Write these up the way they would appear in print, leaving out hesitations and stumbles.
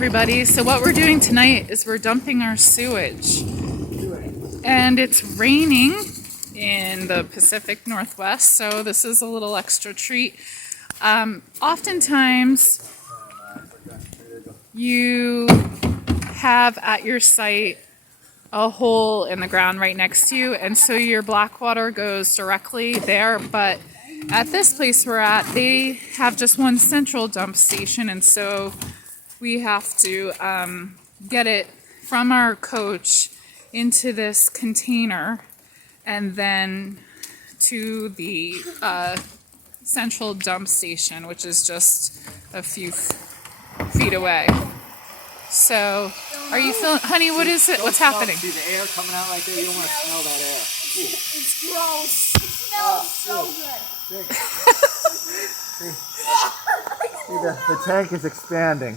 everybody. So what we're doing tonight is we're dumping our sewage. And it's raining in the Pacific Northwest, so this is a little extra treat. Oftentimes you have at your site a hole in the ground right next to you, and so your black water goes directly there, but at this place we're at, they have just one central dump station, and so we have to get it from our coach into this container and then to the central dump station, which is just a few feet away. So, are you feeling, honey, what is it? What's happening? See the air coming out right there? You don't want to smell that air. It's gross. It smells so good. See, the tank is expanding.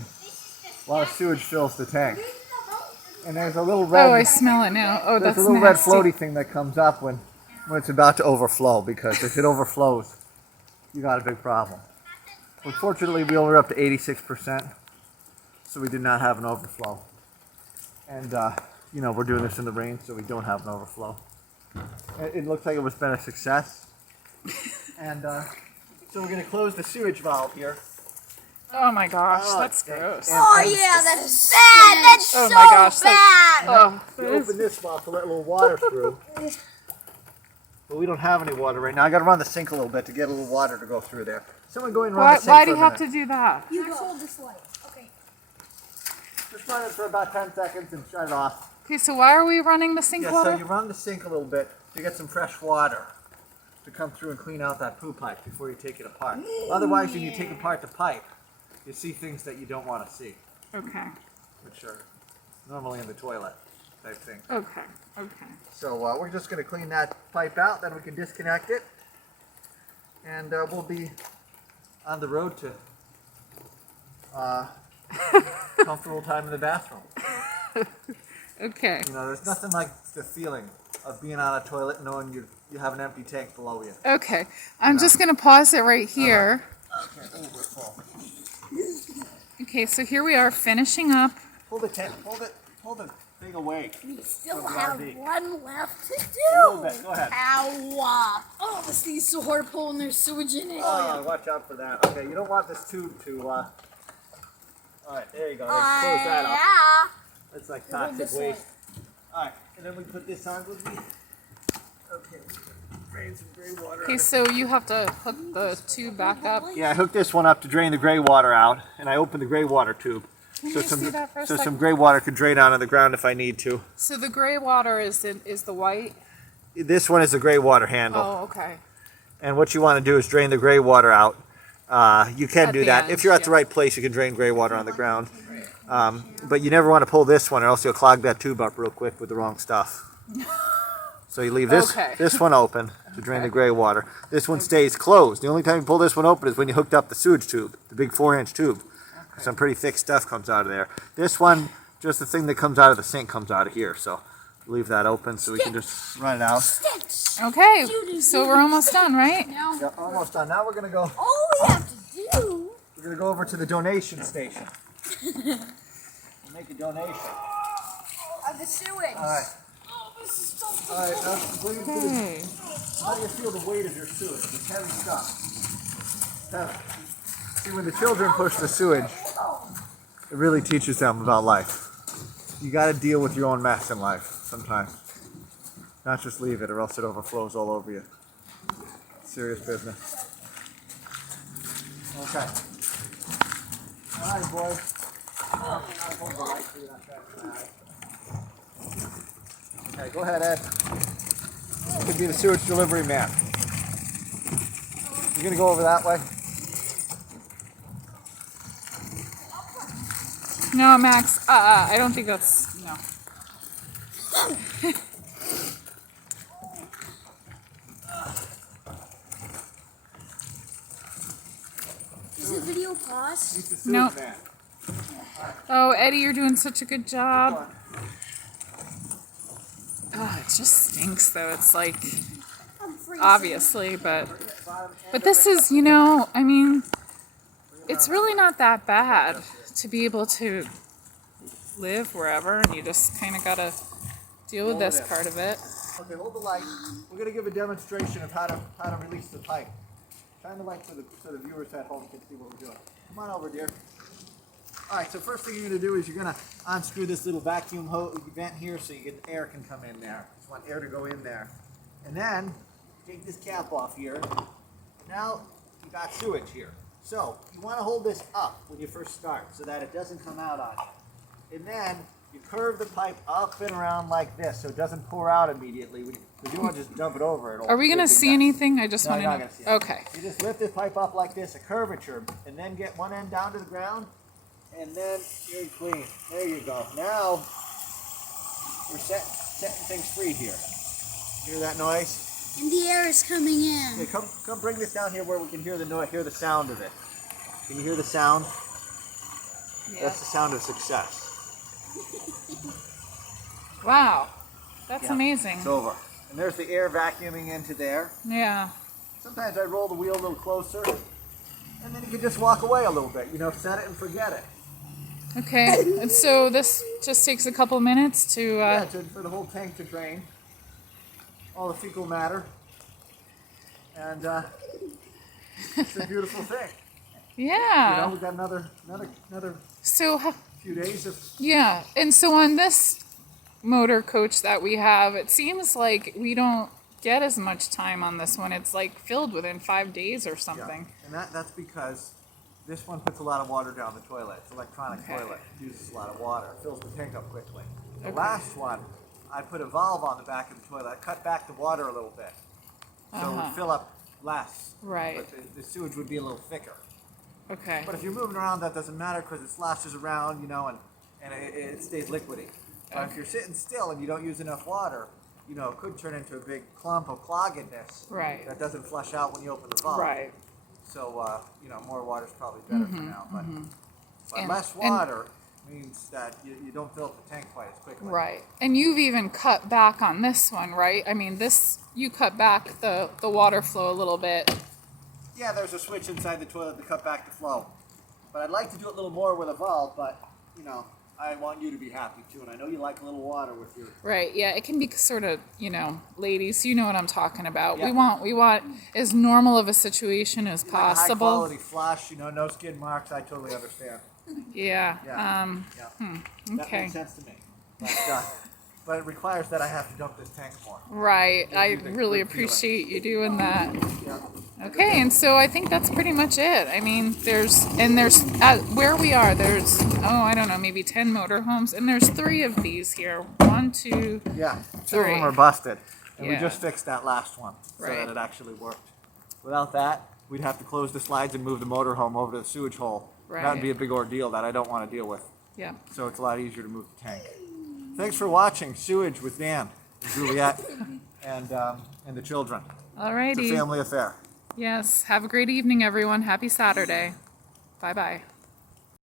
A lot of sewage fills the tank. And there's a little red. Oh, I smell it now. Oh, that's There's a little nasty. red floaty thing that comes up when it's about to overflow, because if it overflows, you got a big problem. Unfortunately, we only were up to 86%, so we did not have an overflow. And you know, we're doing this in the rain, so we don't have an overflow. It looks like it was been a success. And so we're going to close the sewage valve here. Oh my gosh, that's gross. Oh yeah, that's bad. That's Oh so my gosh, bad. Oh, We open this valve to let a little water through. But we don't have any water right now. I got to run the sink a little bit to get a little water to go through there. Someone go and run the sink why for do a you have minute. to do that? You hold this light. Okay. Just run it for about 10 seconds and shut it off. Okay, so why are we running the sink Yeah, water? so you run the sink a little bit to get some fresh water to come through and clean out that poo pipe before you take it apart. Otherwise, when you take apart the pipe, you see things that you don't want to see, Okay, which are normally in the toilet type thing. okay, okay. So we're just going to clean that pipe out, then we can disconnect it, and we'll be on the road to comfortable time in the bathroom. Okay. You know, there's nothing like the feeling of being on a toilet knowing you have an empty tank below you. Okay, I'm just going to pause it right here. Okay, overfull. Okay, so here we are finishing up. Hold the thing away. We still From the have RV. one left to A little do. bit, go ahead. Ow. Oh, this thing's so hard to pull and there's sewage in it. Oh, watch out for that. Okay, you don't want this tube to, alright, there you go. Let's close that up. Yeah. That's like Hold toxic this waste. Alright, and then we put this on with me. Okay, drain some gray water Okay, out. so you have to hook the tube back up. Yeah, I hooked this one up to drain the gray water out, and I opened the gray water tube. Can So you see that for a some second? gray water could drain out on the ground if I need to. So the gray water is the white? This one is the gray water handle. Oh, okay. And what you want to do is drain the gray water out. You can At do the that. end, If you're at the yeah. right place, you can drain gray water on the ground. But you never want to pull this one, or else you'll clog that tube up real quick with the wrong stuff. So you leave this Okay. this one open to drain the gray water. This one stays closed. The only time you pull this one open is when you hooked up the sewage tube, the big 4-inch tube. Some pretty thick stuff comes out of there. This one, just the thing that comes out of the sink comes out of here. So leave that open so we can just run it out. Sticks. Okay, so we're almost done, right? Now, Yeah, almost done. Now we're gonna go. all we have to do We're gonna go over to the donation station. Make a donation. of the sewage. All right. Oh, this is so All right. Now bring it to the. Okay. How do you feel the weight of your sewage? It's heavy stuff. Heavy. See, when the children push the sewage, it really teaches them about life. You got to deal with your own mess in life sometimes. Not just leave it, or else it overflows all over you. Serious business. Okay. All right, boys. Okay, go ahead, Ed. You could be the sewage delivery man. You're gonna go over that way? No, Max, I don't think that's, no. Is the video pause? He's the sewage Nope. man. Oh, Eddie, you're doing such a good job. Oh, it just stinks, though. It's like, I'm freezing. obviously, but this is, you know, I mean, it's really not that bad to be able to live wherever, and you just kind of gotta deal with this part of it. Okay, hold the light. We're gonna give a demonstration of how to release the pipe. Shine the light so the viewers at home can see what we're doing. Come on over, dear. All right, so first thing you're gonna do is you're gonna unscrew this little vacuum vent here so you get air can come in there. Just want air to go in there. And then take this cap off here. Now you got sewage here. So you want to hold this up when you first start so that it doesn't come out on you. And then you curve the pipe up and around like this so it doesn't pour out immediately. If you want to just dump it over, Are we gonna see anything? I just No, want you're to not know. gonna see it. Okay. You just lift this pipe up like this, a curvature, and then get one end down to the ground, and then you're clean. There you go. Now we're setting things free here. Hear that noise? And the air is coming in. Okay, come bring this down here where we can hear the noise, hear the sound of it. Can you hear the sound? Yeah. That's the sound of success. Wow. That's Yeah, amazing. It's over. And there's the air vacuuming into there. Yeah. Sometimes I roll the wheel a little closer, and then you can just walk away a little bit. You know, set it and forget it. Okay. And so this just takes a couple minutes to. For the whole tank to drain. All the fecal matter. And it's a beautiful thing. Yeah. You know, we've got another So. few days of. Yeah. And so on this motor coach that we have, it seems like we don't get as much time on this one. It's like filled within 5 days or something. Yeah. And that's because this one puts a lot of water down the toilet. It's an electronic Okay. toilet. It uses a lot of water. It fills the tank up quickly. The Okay. last one, I put a valve on the back of the toilet. I cut back the water a little bit. So it would fill up less. Right. But the sewage would be a little thicker. Okay. But if you're moving around, that doesn't matter because it sloshes around, you know, and it stays liquidy. But if you're sitting still and you don't use enough water, you know, it could turn into a big clump of cloggedness. Right. That doesn't flush out when you open the valve. Right. So, you know, more water is probably better for now. But And- less water means that you don't fill up the tank quite as quickly. Right. And you've even cut back on this one, right? I mean, you cut back the water flow a little bit. Yeah, there's a switch inside the toilet to cut back the flow. But I'd like to do it a little more with a valve, but, you know, I want you to be happy too. And I know you like a little water with your... Right. Yeah. It can be sort of, you know, ladies, you know what I'm talking about. Yeah. We want as normal of a situation as Like a high possible. quality flush, you know, no skid marks. I totally understand. Yeah. Yeah. That Okay. makes sense to me. But it requires that I have to dump this tank more. Right. I you the really good feeling. appreciate you doing that. Yeah. Okay, and so I think that's pretty much it. I mean, there's where we are, there's, I don't know, maybe 10 motorhomes, and there's 3 of these here. 1, 2, Yeah. 2 of 3. them are busted. And we Yeah. just fixed that last one so Right. that it actually worked. Without that, we'd have to close the slides and move the motorhome over to the sewage hole. That would Right. be a big ordeal that I don't want to deal with. yeah. So it's a lot easier to move the tank. Thanks for watching Sewage with Dan, and Juliet, and the children. It's a Alrighty. family affair. Yes. Have a great evening, everyone. Happy Saturday. Bye-bye.